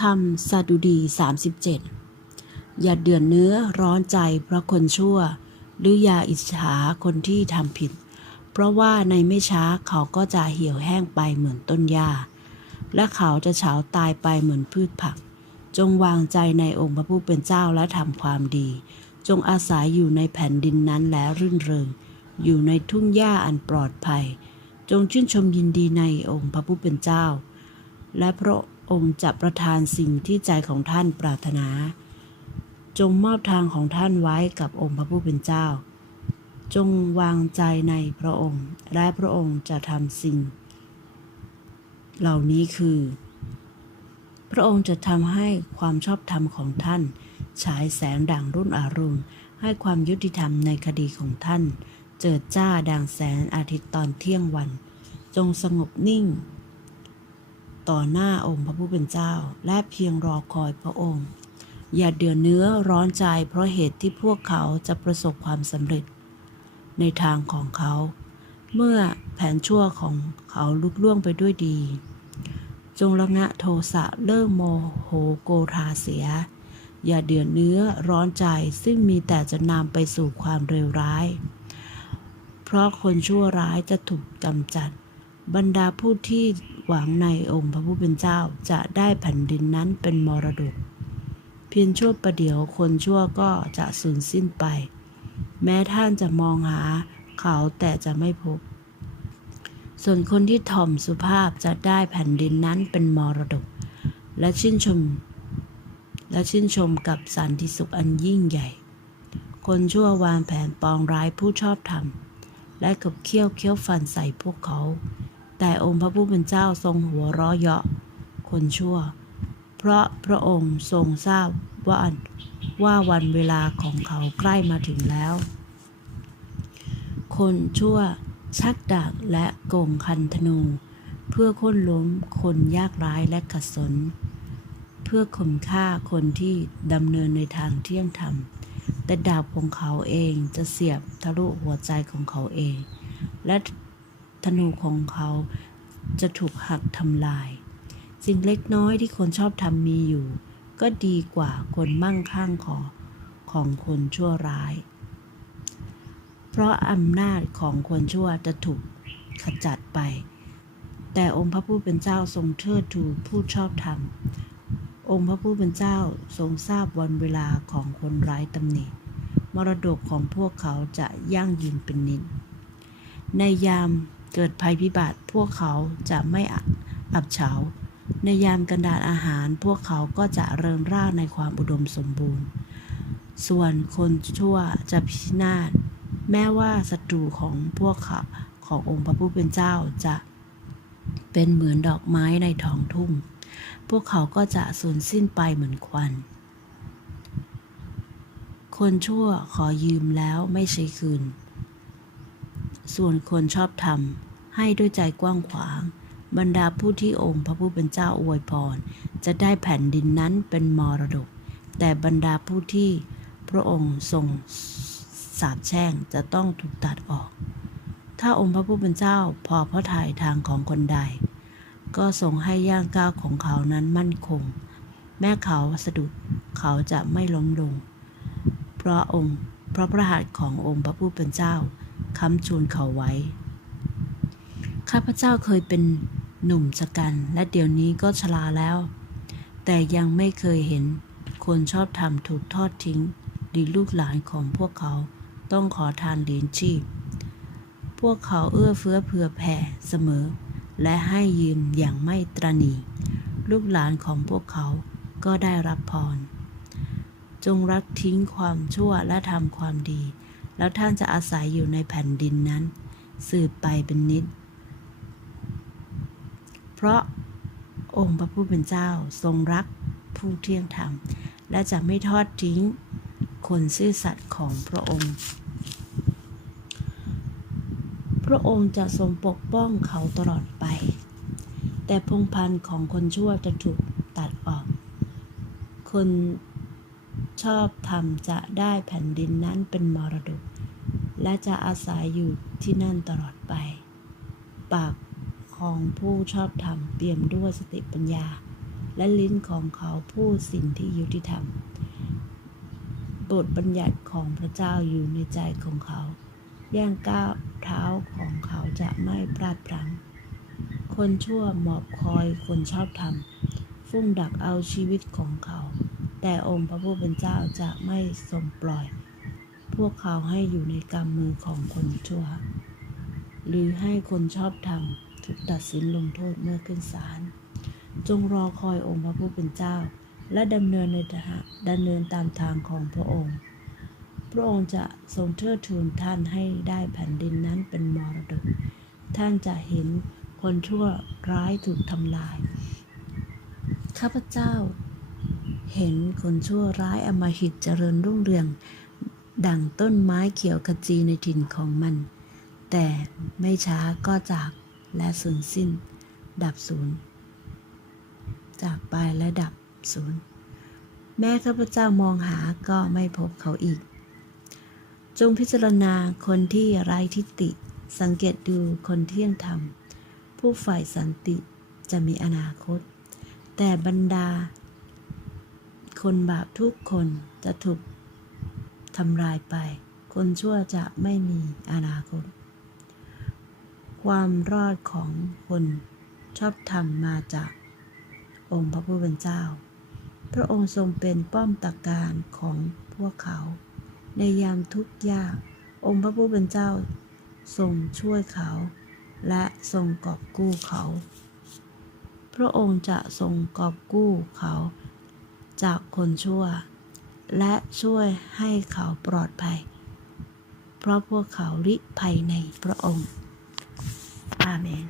ธรรมสดุดี 37 อย่าเดือดเนื้อร้อนใจเพราะคนชั่ว หรืออย่าอิจฉาคนที่ทำผิด เพราะว่าในไม่ช้าเขาก็จะเหี่ยวแห้งไปเหมือนต้นหญ้า และเขาจะเฉาตายไปเหมือนพืชผัก จงวางใจในองค์พระผู้เป็นเจ้าและทำความดี จงอาศัยอยู่ในแผ่นดินนั้นและรื่นเริง อยู่ในทุ่งหญ้าอันปลอดภัย จงชื่นชมยินดีในองค์พระผู้เป็นเจ้า และพระ องค์จะประทานสิ่งที่ใจของท่านปรารถนา จงมอบทางของท่านไว้กับองค์พระผู้เป็นเจ้า จงวางใจในพระองค์ และพระองค์จะทำสิ่ง เหล่านี้คือ พระองค์จะทำให้ความชอบธรรมของท่าน ฉายแสงด่างรุ่นอารุณให้ความยุติธรรมในคดีของท่าน เจิดจ้าด่างแสงอาทิตย์ตอนเที่ยงวัน จงสงบนิ่ง ต่อหน้าองค์พระผู้เป็นเจ้า และเพียงรอคอยพระองค์ อย่าเดือดเนื้อร้อนใจเพราะเหตุที่พวกเขาจะประสบความสำเร็จ ในทางของเขา เมื่อแผนชั่วของเขาลุกล่วงไปด้วยดี จงระงะโทสะเลิกโมโหโกธาเสีย อย่าเดือดเนื้อร้อนใจซึ่งมีแต่จะนำไปสู่ความเร็วร้าย เพราะคนชั่วร้ายจะถูกกำจัด บรรดาผู้ที่หวังในองค์พระผู้เป็นเจ้าจะได้แผ่นดินนั้นเป็นมรดก เพียงชั่วประเดี๋ยวคนชั่วก็จะสูญสิ้นไป แม้ท่านจะมองหาเขาแต่จะไม่พบ ส่วนคนที่ถ่อมสุภาพจะได้แผ่นดินนั้นเป็นมรดก และชื่นชม และชื่นชมกับสันติสุขอันยิ่งใหญ่ คนชั่ววางแผนปองร้ายผู้ชอบธรรมและกับเคี้ยวเคี้ยวฟันใส่พวกเขา แต่องค์พระผู้เป็นเจ้าทรงหัวเราะเยาะคนชั่ว เพราะพระองค์ทรงทราบว่าว่าวันเวลาของเขาใกล้มาถึงแล้ว คนชั่วชักดาบและโก่งคันธนู เพื่อค้นล้มคนยากร้ายและขัดสน เพื่อข่มฆ่าคนที่ดำเนินในทางเที่ยงธรรม แต่ดาบของเขาเองจะเสียบทะลุหัวใจของเขาเอง และ ธนูของเขาจะถูกหักทำลาย สิ่งเล็กน้อยที่คนชอบทำมีอยู่ ก็ดีกว่าคนมั่งคั่งขอของคนชั่วร้าย เพราะอำนาจของคนชั่วจะถูกขจัดไป แต่องค์พระผู้เป็นเจ้าทรงเทิดทูนผู้ชอบธรรม องค์พระผู้เป็นเจ้าทรงทราบวันเวลาของคนร้ายตำหนิมรดกของพวกเขาจะยั่งยืนเป็นนิจในยาม เกิดภัยพิบัติพวกเขาจะไม่อับเฉา ในยามกันดารอาหารพวกเขาก็จะเริงร่าในความอุดมสมบูรณ์ ส่วนคนชั่วจะพินาศแม้ว่าศัตรูของพวกเขาขององค์พระผู้เป็นเจ้าจะเป็นเหมือนดอกไม้ในท้องทุ่ง พวกเขาก็จะสูญสิ้นไปเหมือนควัน คนชั่วขอยืมแล้วไม่ใช้คืน ส่วนคนชอบทำให้ด้วยใจกว้างขวาง บรรดาผู้ที่องค์พระผู้เป็นเจ้าอวยพร จะได้แผ่นดินนั้นเป็นมรดก แต่บรรดาผู้ที่พระองค์ทรงสาปแช่งจะต้องถูกตัดออก ถ้าองค์พระผู้เป็นเจ้าพอพระทัยทางของคนใด ก็ทรงให้ย่างก้าวของเขานั้นมั่นคง แม้เขาสะดุดเขาจะไม่ล้มลง เพราะองค์เพราะพระหัตถ์ขององค์พระผู้เป็นเจ้า ค้ำชูนเขาไว้ ข้าพเจ้าเคยเป็นหนุ่มชะกัน และเดี๋ยวนี้ก็ชราแล้ว แต่ยังไม่เคยเห็นคนชอบทำถูกทอดทิ้งดีลูกหลานของพวกเขาต้องขอทานเลี้ยงชีพ พวกเขาเอื้อเฟื้อเผื่อแผ่เสมอ และให้ยืมอย่างไม่ตรณี ลูกหลานของพวกเขาก็ได้รับพร จงรักทิ้งความชั่วและทำความดี แล้วท่านจะอาศัยอยู่ในแผ่นดินนั้น สืบไปเป็นนิด เพราะองค์พระผู้เป็นเจ้าทรงรักผู้เที่ยงธรรม และจะไม่ทอดทิ้งคนซื่อสัตย์ของพระองค์ พระองค์จะทรงปกป้องเขาตลอดไป แต่พงพันธ์ของคนชั่วจะถูกตัดออก คน ชอบธรรมจะได้แผ่นดินนั้นเป็นมรดก และจะอาศัยอยู่ที่นั่นตลอดไป ปากของผู้ชอบธรรมเปี่ยมด้วยสติปัญญา และลิ้นของเขาพูดสิ่งที่ยุติธรรม บทบัญญัติของพระเจ้าอยู่ในใจของเขา ย่างก้าวเท้าของเขาจะไม่พลาดพลั้ง คนชั่วหมอบคอยคนชอบธรรม ฟุ้งดักเอาชีวิตของเขา แต่องค์พระผู้เป็นเจ้าจะไม่ทรงปล่อย พวกเขาให้อยู่ในกำมือของคนชั่ว หรือให้คนชอบธรรมถูกตัดสินลงโทษเมื่อขึ้นศาลจงรอคอยองค์พระผู้เป็นเจ้า และดำเนินในทางดำเนินตามทางของพระองค์ พระองค์จะทรงเทิดทูนท่านให้ได้แผ่นดินนั้นเป็นมรดก ท่านจะเห็นคนชั่วร้ายถูกทำลาย ข้าพเจ้า เห็นคนชั่วร้ายอมหิตเจริญรุ่งเรือง ดั่งต้นไม้เขียวขจีในถิ่นของมัน แต่ไม่ช้าก็จากและสูญสิ้น ดับสูญจากไปและดับสูญแม้ข้าพเจ้ามองหาก็ไม่พบเขาอีก จงพิจารณาคนที่ไร้ทิฏฐิสังเกตดูคนเที่ยงธรรม ผู้ฝ่ายสันติจะมีอนาคต แต่บรรดา คนบาปทุกคนจะถูกทำลายไป คนชั่วจะไม่มีอนาคต ความรอดของคนชอบธรรมมาจากองค์พระผู้เป็นเจ้า พระองค์ทรงเป็นป้อมตาการของพวกเขา ในยามทุกข์ยาก องค์พระผู้เป็นเจ้า ทรงช่วยเขา และทรงกอบกู้เขา พระองค์จะทรงกอบกู้เขา จากคนชั่ว และช่วยให้เขาปลอดภัย เพราะพวกเขาริภัยในพระองค์ อาเมน